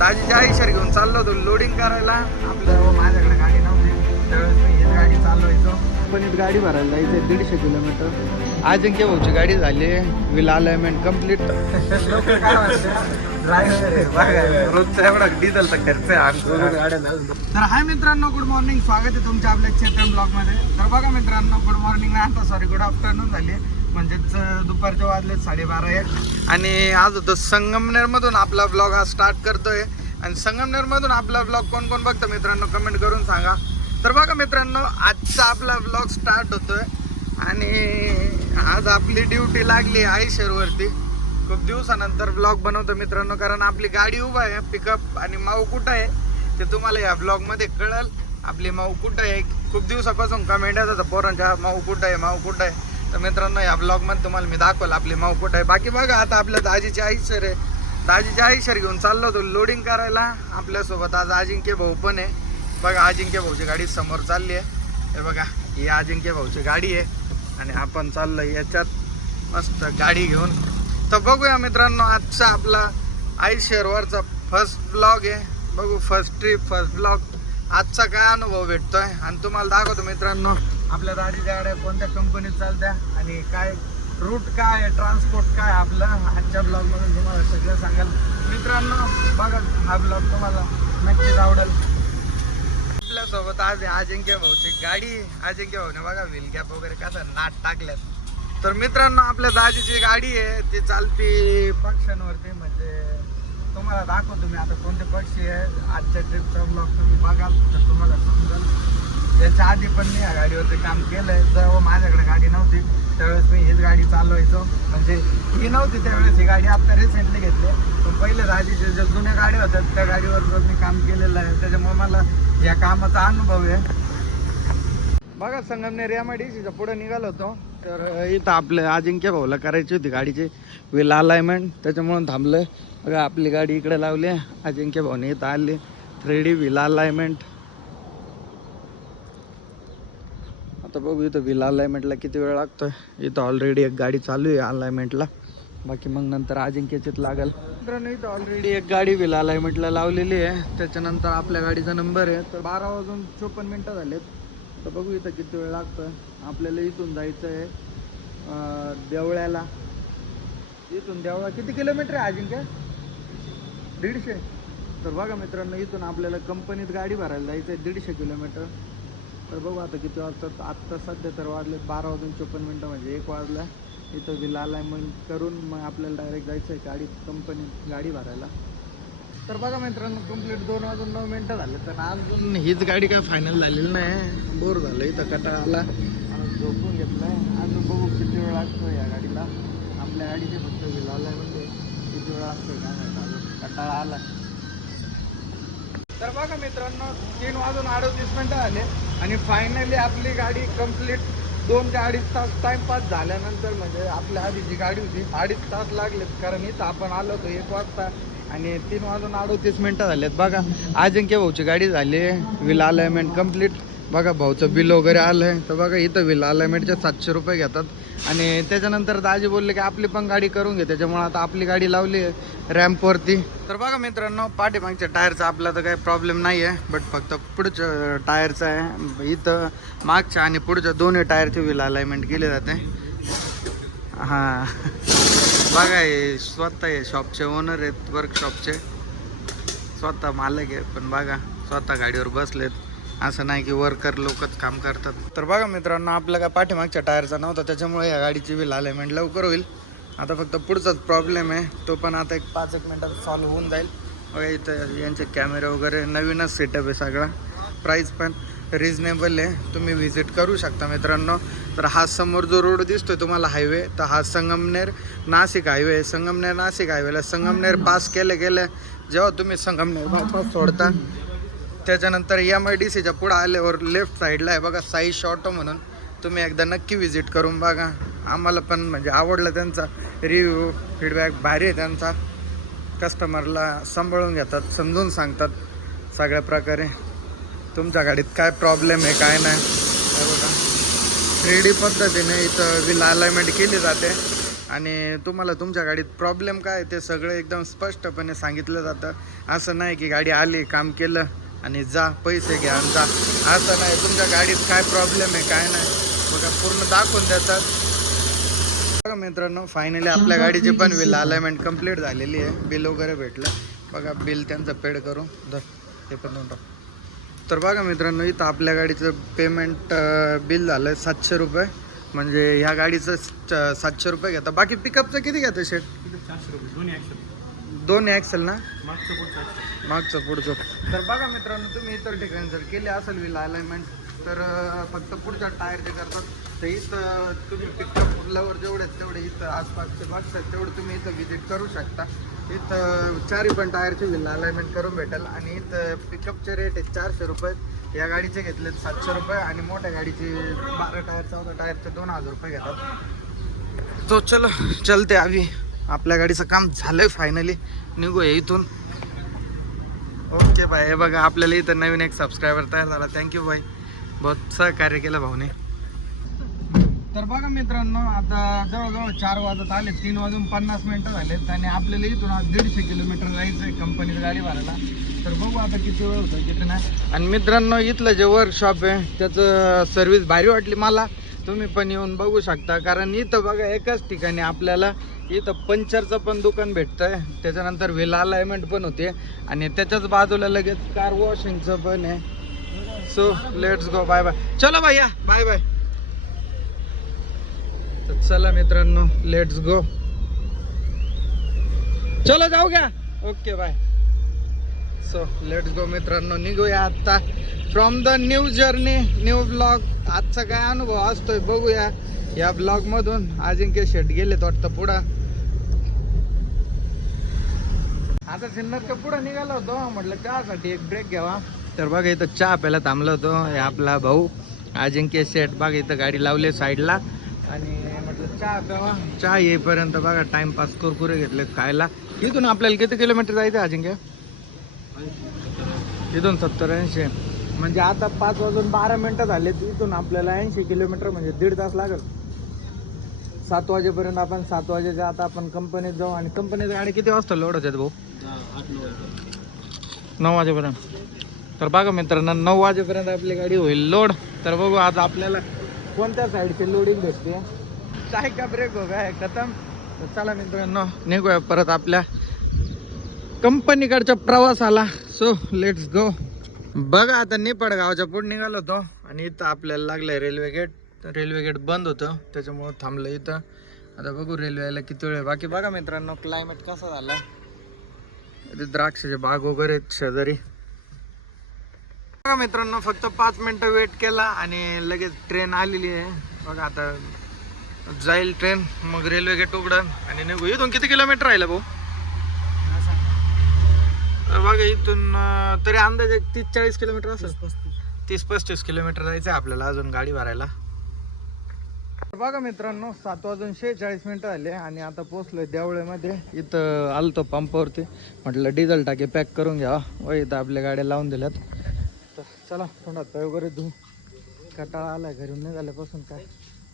ताजीच्या आईशर घेऊन चाललो होतो लोडिंग करायला. आपल्या हो, माझ्याकडे गाडी नव्हती. त्यावेळेस मी हीच गाडी चालवायचो. कंपनीत गाडी भरायला जायचं दीडशे किलोमीटर. अजिंक्य भाऊची गाडी झाली विल अलाइनमेंट कंप्लीट रोजचा एवढा डिझेलचा खर्च आहे तर हाय मित्रांनो गुड मॉर्निंग स्वागत आहे तुमच्या आपल्या चेतन ब्लॉगमध्ये. तर बघा मित्रांनो गुड मॉर्निंग नाही आता सॉरी गुड आफ्टरनून झाली म्हणजेच दुपारचे वाजले साडेबारा एक. आणि आज होतं संगमनेर मधून आपला ब्लॉग हा स्टार्ट करतोय. आणि संगमनेर मधून आपला ब्लॉग कोण कोण बघतं मित्रांनो कमेंट करून सांगा. तर बघा मित्रांनो आजचा आपला ब्लॉग स्टार्ट होतोय. आणि आज आपली ड्युटी लागली आयशरवरती खूप दिवसानंतर ब्लॉग बनवतो मित्रांनो कारण आपली गाडी उभा आहे पिकअप आणि माऊ कुठं आहे ते तुम्हाला या ब्लॉगमध्ये कळल. आपली माऊ कुठं आहे खूप दिवसापासून कमेंट येत होतं पोरांच्या माऊ कुठं आहे माऊ कुठं आहे? तर मित्रांनो या ब्लॉगमध्ये तुम्हाला मी दाखवलं आपली माऊ कुठं आहे. बाकी बघा आता आपल्या दाजीची आईशर आहे. दाजीची आईशर घेऊन चाललो होतो लोडिंग करायला. आपल्यासोबत आज अजिंक्य भाऊ पण आहे. बघा अजिंक्य भाऊची गाडी समोर चालली आहे. हे बघा ही अजिंक्य भाऊची गाडी आहे. आणि आपण चाललो याच्यात मस्त गाडी घेऊन. तर बघूया मित्रांनो आजचा आपला आई आयशेअरवरचा फर्स्ट ब्लॉग आहे. बघू फर्स्ट ट्रिप फर्स्ट ब्लॉग आजचा काय अनुभव भेटतोय? आणि तुम्हाला दाखवतो मित्रांनो आपल्या दादीच्या गाड्या कोणत्या कंपनीत चालत्या आणि काय रूट काय आहे ट्रान्सपोर्ट काय आपलं? आजच्या ब्लॉगमधून तुम्हाला सगळं सांगाल. मित्रांनो बघा हा ब्लॉग तुम्हाला नक्कीच आवडेल. सोबत आज अजिंक्य भाऊची गाडी. अजिंक्य भाऊने बघा व्हील कॅप वगैरे कसं नाट टाकल्यात. तर मित्रांनो आपल्या दाजीची गाडी आहे. ती चालती पक्ष्यांवरती म्हणजे तुम्हाला दाखवतो मी आता कोणते पक्षी आहे. आजच्या ट्रिपचा ब्लॉग तुम्ही बघाल तर तुम्हाला समजाल. त्याच्या आधी पण मी या गाडीवरती काम केलंय. जर माझ्याकडे गाडी नव्हती. त्यावेळेस मी हीच गाडी चालवायचो. म्हणजे ही नव्हती त्यावेळेस ही गाडी आता रिसेंटली घेतली. पण पहिले दाजीच्या ज्या जुन्या गाड्या होत्या त्या गाडीवर मी काम केलेलं आहे. त्याच्यामुळे मला या कामाचा अनुभव आहे. बघा संगमनेर या आय पुढे निघालो होतो. तर इथं आपलं अजिंक्य भाऊला करायची होती गाडीची. व्हील अलाइनमेंट त्याच्यामुळं थांबलं बघा आपली गाडी इकडे लावली आहे. अजिंक्य भाऊने इथं आली. थ्री डी व्हील अलाइनमेंट आता बघू इथं विल अलायमेंटला किती वेळ लागतोय. इथं ऑलरेडी एक गाडी चालू आहे अलायमेंटला बाकी मग नंतर अजिंक्यचित लागेल. मित्रांनो इथं ऑलरेडी एक गाडी विल अलायमेंटला लावलेली आहे. त्याच्यानंतर आपल्या गाडीचा नंबर आहे. तर बारा वाजून चोपन्न मिनटं झालेत. तर बघू इथं किती वेळ लागतोय. आपल्याला इथून जायचं आहे देवळ्याला. इथून देवळा किती किलोमीटर आहे अजिंक्य? दीडशे. तर बघा मित्रांनो इथून आपल्याला कंपनीत गाडी भरायला जायचं आहे दीडशे किलोमीटर तर बघू आता किती वाजतात आत्ता सध्या तर वाजले बारा वाजून चोपन्न मिनटं म्हणजे एक वाजला. इथं बिल आलाय मग करून मग आपल्याला डायरेक्ट जायचं आहे गाडी कंपनी गाडी भरायला. तर बघा मित्रांनो कंप्लीट दोन वाजून नऊ मिनटं झाले तर अजून हीच गाडी काय फायनल झालेली नाही. बोर झालं इथं कटाळा आला झोपून झोपून घेतलाय. अजून बघू किती वेळ लागतो या गाडीला. आपल्या गाडीचे फक्त बिल आलाय म्हणजे किती वेळ लागतो काय माहिती अजून. कटाळा आला तर बघा मित्रांनो तीन वाजून अडतीस मिनटं झाले आणि फायनली आपली गाडी कंप्लीट दोन ते अडीच तास टाईमपास झाल्यानंतर म्हणजे आपल्या आधी जी गाडी होती अडीच तास लागलेत. कारण इथं आपण आलो होतो एक वाजता आणि तीन वाजून अडतीस मिनटं झालेत. बघा अजिंक्य भाऊची गाडी झाली. विल अलाइनमेंट कंप्लीट बघा भाऊचं बिल वगैरे आलं आहे तर बघा इथं विल अलाइनमेंटचे सातशे रुपये घेतात. आणि त्याच्यानंतर दाजी बोलले की आपली पण गाडी करून घे. त्याच्यामुळे आता आपली गाडी लावली आहे रॅम्पवरती तर बघा मित्रांनो पाठीमागच्या टायरचा आपला तर काही प्रॉब्लेम नाही आहे बट फक्त पुढच्या टायरचा आहे. इथं मागच्या आणि पुढच्या दोन्ही टायरची व्हील अलायमेंट केली जाते. हां. बघा हे स्वतः आहे शॉपचे ओनर आहेत वर्कशॉपचे स्वतः मालक आहे पण बघा स्वतः गाडीवर बसलेत. असं नाही की वर्कर लोकच काम करतात. तर बघा मित्रांनो आपल्या काय पाठीमागच्या टायरचा नव्हता त्याच्यामुळे या गाडीची बिल अलायमेंट लवकर होईल. आता फक्त पुढचाच प्रॉब्लेम आहे तो पण आता एक पाच एक मिनटात सॉल्व्ह होऊन जाईल. बघा इथं यांचे कॅमेरे वगैरे नवीनच सेटअप आहे सगळा. प्राईस पण रिजनेबल आहे तुम्ही व्हिजिट करू शकता मित्रांनो. तर हा समोर जो रोड दिसतोय तुम्हाला हायवे तर हा संगमनेर नाशिक हायवे आहे. संगमनेर नाशिक हायवेला संगमनेर पास केलं गेलं जेव्हा तुम्ही संगमनेर पास सोडता त्याच्यानंतर एम आय डी सीच्या पुढं आल्यावर लेफ्ट साईडला आहे बघा साई शॉटो म्हणून. तुम्ही एकदा नक्की व्हिजिट करून बघा. आम्हाला पण म्हणजे आवडलं त्यांचा रिव्ह्यू फीडबॅक भारी आहे त्यांचा. कस्टमरला सांभाळून घेतात समजून सांगतात सगळ्या प्रकारे. तुमच्या गाडीत काय प्रॉब्लेम आहे काय नाही. बघा. थ्री डी पद्धतीने इथं व्हील अलाइनमेंट केली जाते. आणि तुम्हाला तुमच्या गाडीत प्रॉब्लेम काय आहे ते सगळं एकदम स्पष्टपणे सांगितलं जातं. असं नाही की गाडी आली काम केलं आणि जा पैसे घ्या आणि जा. असं नाही तुमच्या गाडीत काय प्रॉब्लेम आहे काय नाही. बघा पूर्ण दाखवून देतात. बघा मित्रांनो फायनली आपल्या गाडीची पण बिल अलाइनमेंट कंप्लीट झालेली आहे. बिल वगैरे भेटलं. बघा बिल त्यांचं पेड करू. धर हे पण. तर बघा मित्रांनो इथं आपल्या गाडीचं पेमेंट बिल झालं सातशे रुपये. म्हणजे ह्या गाडीचं सातशे रुपये घेता. बाकी पिकअपचं किती घेतं शेट चारशे रुपये दोन्ही ॲक्शन दोन ॲक्सेल ना? मागचं पुढचं मागचं पुढचं. तर बघा मित्रांनो तुम्ही इतर ठिकाणी जर केले असेल विल अलाइनमेंट तर अं, फक्त पुढच्या टायर जे करतात तर इथं तुम्ही पिकअप लवर जेवढे आहेत तेवढे इथं आसपासचे बॉक्स आहेत तेवढे तुम्ही इथं व्हिजिट करू शकता. इथं चारही पण टायरचे विल अलाइनमेंट करून भेटेल आणि इथं पिकअपचे रेट आहेत चारशे रुपये. या गाडीचे घेतलेत सातशे रुपये आणि मोठ्या गाडीचे बारा टायर चौदा टायरचे दोन हजार रुपये घेतात. तो चलो चलते आम्ही. आपल्या गाडीचं काम झालंय फायनली निघूया इथून. ओके बाय हे बघा आपल्याला इथं नवीन एक सबस्क्रायबर तयार झाला. थँक्यू बाय बहुत सहकार्य केलं भाऊने. तर बघा मित्रांनो आता जवळजवळ चार वाजत आले तीन वाजून पन्नास मिनटं झालेत आणि आपल्याला इथून आज दीडशे किलोमीटर जायचं आहे कंपनीचं गाडी भरायला तर बघू आता किती वेळ होतं किती नाही. आणि मित्रांनो इथलं जे वर्कशॉप आहे त्याचं सर्विस भारी वाटली मला. तुम्ही पण येऊन बघू शकता. कारण इथं बघा एकाच ठिकाणी आपल्याला इथं पंचरचं पण दुकान भेटतं आहे त्याच्यानंतर व्हील अलायमेंट पण होते. आणि त्याच्याच बाजूला लगेच कार वॉशिंगचं पण आहे. So let's go bye bye चलो भैया बाय बाय तर चला मित्रांनो लेट्स गो चलो जाऊ घ्या. Okay bye so let's go मित्रांनो. निघूया आत्ता from the new journey new blog आजचा काय अनुभव असतोय बघूया. या ब्लॉग मधून अजिंक्य शेट गेलेत वाटतं पुढं. आता सिन्नरच्या पुढं निघालो होतो. म्हटलं चहासाठी एक ब्रेक घ्यावा. तर बघा इथं चहा प्यायला थांबलो होतो. हे आपला भाऊ अजिंक्य शेट बघा इथं गाडी लावली साईडला. आणि म्हटलं चहा प्यावा. चहा येईपर्यंत बघा टाइमपास कुरकुरे घेतले खायला. इथून आपल्याला किती किलोमीटर जायचं अजिंक्य? इथून सत्तर ऐंशी. म्हणजे आता पाच वाजून बारा मिनटं झाले इथून आपल्याला ऐंशी किलोमीटर म्हणजे दीड तास लागेल. सात वाजेपर्यंत आपण सात वाजेच्या आता आपण कंपनीत जाऊ आणि कंपनीत गाडी किती वाजता लोड होतात भाऊ? नऊ वाजेपर्यंत. तर बघा मित्रांनो नऊ वाजेपर्यंत आपली गाडी होईल लोड तर बघू आज आपल्याला कोणत्या साईडची लोडिंग भेटते? काय का ब्रेक हो काय खतम? तर चला मित्रांनो निघूया परत आपल्या कंपनीकडच्या प्रवासाला. सो लेट्स गो बघा आता निपाड गावाच्या पुढे निघालो होतो आणि इथं आपल्याला लागलंय रेल्वे गेट. रेल्वे गेट बंद होतं त्याच्यामुळं थांबलं इथं. आता बघू रेल्वे किती वेळ आहे. बाकी बघा मित्रांनो क्लायमेट कसा झाला इथे द्राक्षाचे बाग वगैरे आहेत शेजारी. बघा मित्रांनो फक्त पाच मिनिटं वेट केला आणि लगेच ट्रेन आलेली आहे. बघा आता जाईल ट्रेन मग रेल्वे गेट उघडन आणि निघू. इथून किती किलोमीटर राहिलं भाऊ? तर बघा इथून अं, तरी अंदाजे तीस चाळीस किलोमीटर असेल. तीस पस्तीस. किलोमीटर जायचं आहे आपल्याला अजून गाडी भरायला. तर बघा मित्रांनो सात वाजून शेहेचाळीस मिनिटं झाले आणि आता पोचलोय देवळेमध्ये. इथं आलतो पंपावरती. म्हटलं डिझेल टाके पॅक करून घ्यावा. व इथं आपल्या गाड्या लावून दिल्यात. तर चला तोंडात पाय वगैरे धुऊ कटाळा आलाय घरून निघाल्यापासून काय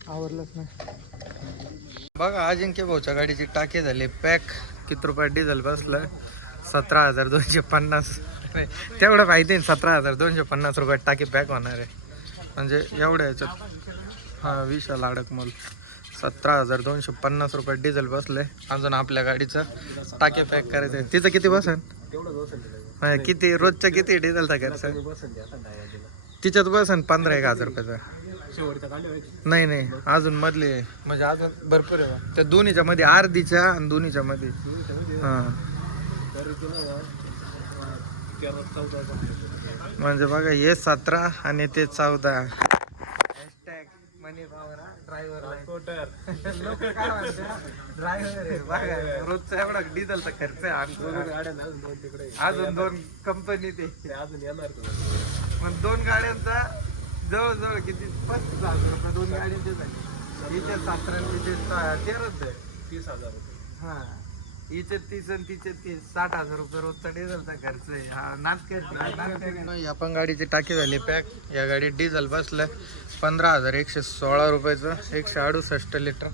आवरलंच नाही. बघा अजिंक्य भाऊच्या गाडीची टाकी झाली पॅक. किती रुपयात डिझेल बसलं सतरा हजार दोनशे पन्नास. नाही, तेवढं माहिती आहे सतरा हजार दोनशे पन्नास रुपयात टाकी पॅक होणार आहे. म्हणजे एवढ्या याच्यात. हां विशाल अडकमल सतरा हजार दोनशे पन्नास रुपयात डिझेल बसले. अजून आपल्या गाडीचं टाके पॅक करायचं आहे तिचं किती बसेल नाही किती? रोजचं किती डिझेलचा खर्च तिच्यात बसेन पंधरा एक हजार रुपयाचा. नाही नाही. अजून मधले म्हणजे अजून भरपूर आहे. त्या दोन्हीच्या मध्ये अर्धीच्या आणि दोन्हीच्या मध्ये. हां. म्हणजे बघा हे सतरा आणि ते चौदा. मनी लोक काय ड्रायव्हर बघा रोजचा एवढा डिझेलचा खर्च आहे आमचा. अजून दोन कंपनी ते. अजून येणार मग दोन गाड्यांचा जवळजवळ किती? पस्तीस हजार रुपये. दोन गाड्यांचे झाले. सतरा तिथे स- तेराच आहे तीस हजार रुपये. हा. इथे तीस आणि तिचे तीस. साठ हजार रुपये रोजचा डिझेलचा खर्च आहे. हा नाच आपण गाडीची टाकी झाली पॅक या गाडीत डिझेल बसलं पंधरा हजार एकशे सोळा रुपयाचं. एकशे अडुसष्ट लिटर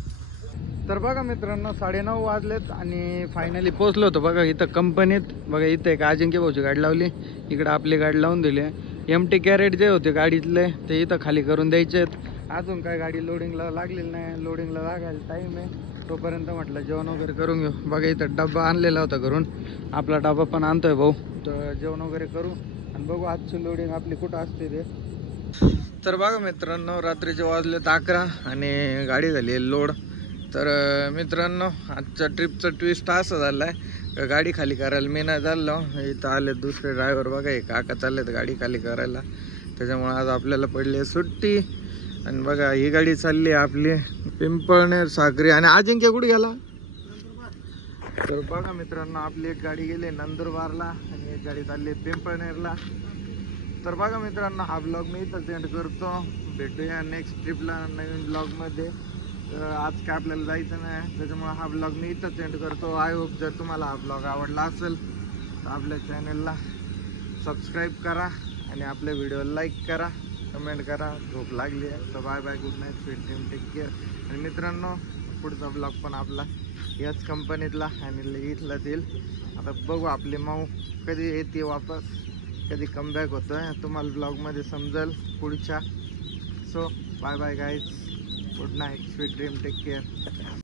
तर बघा मित्रांनो साडेनऊ वाजलेत आणि फायनली पोचलो होतो. बघा इथं कंपनीत बघा इथं एक अजिंक्य भाऊची गाडी लावली. इकडं आपली गाडी लावून दिली. एम टी कॅरेट जे होते गाडीतले ते इथं खाली करून द्यायचे आहेत अजून काय गाडी लोडिंगला लागलेली नाही. लोडिंगला लागायला टाईम आहे. तोपर्यंत म्हटलं जेवण वगैरे करून घेऊ. बघा इथं डब्बा आणलेला होता घरून. आपला डबा पण आणतोय भाऊ. तर जेवण वगैरे करू आणि बघू आजची लोडिंग आपली कुठं असते ते. तर बघा मित्रांनो रात्रीचे वाजलेत अकरा आणि गाडी झाली आहे लोड तर मित्रांनो आजच्या ट्रिपचा ट्विस्ट असं झाला आहे गाडी खाली करायला मी नाही चाललो. इथं आले दुसरे ड्रायव्हर बघा हे काका चाललेत गाडी खाली करायला. त्याच्यामुळे आज आपल्याला पडली आहे सुट्टी. आणि बघा ही गाडी चालली आहे आपली पिंपळनेर सागरी. आणि अजिंक्य कुठे गेला? तर बघा मित्रांनो आपली एक गाडी गेली नंदुरबारला आणि एक गाडी चालली पिंपळनेरला. तर बघा मित्रांनो हा ब्लॉग मी इथं सेंड करतो. भेटूया नेक्स्ट ट्रिपला नवीन ब्लॉगमध्ये तर आज काय आपल्याला जायचं नाही त्याच्यामुळे हा ब्लॉग मी इथं सेंड करतो. आय होप जर तुम्हाला हा ब्लॉग आवडला असेल तर आपल्या चॅनलला सबस्क्राईब करा आणि आपल्या व्हिडिओला लाईक करा. कमेंट करा झोप लागली आहे. तर bye bye good night sweet dream take care आणि मित्रांनो पुढचा ब्लॉग पण आपला याच कंपनीतला आणि इथला देईल. आता बघू आपली माऊ कधी येते वापस कधी कमबॅक होतं आहे तुम्हाला ब्लॉगमध्ये समजेल पुढच्या. So bye bye guys good night sweet dream take care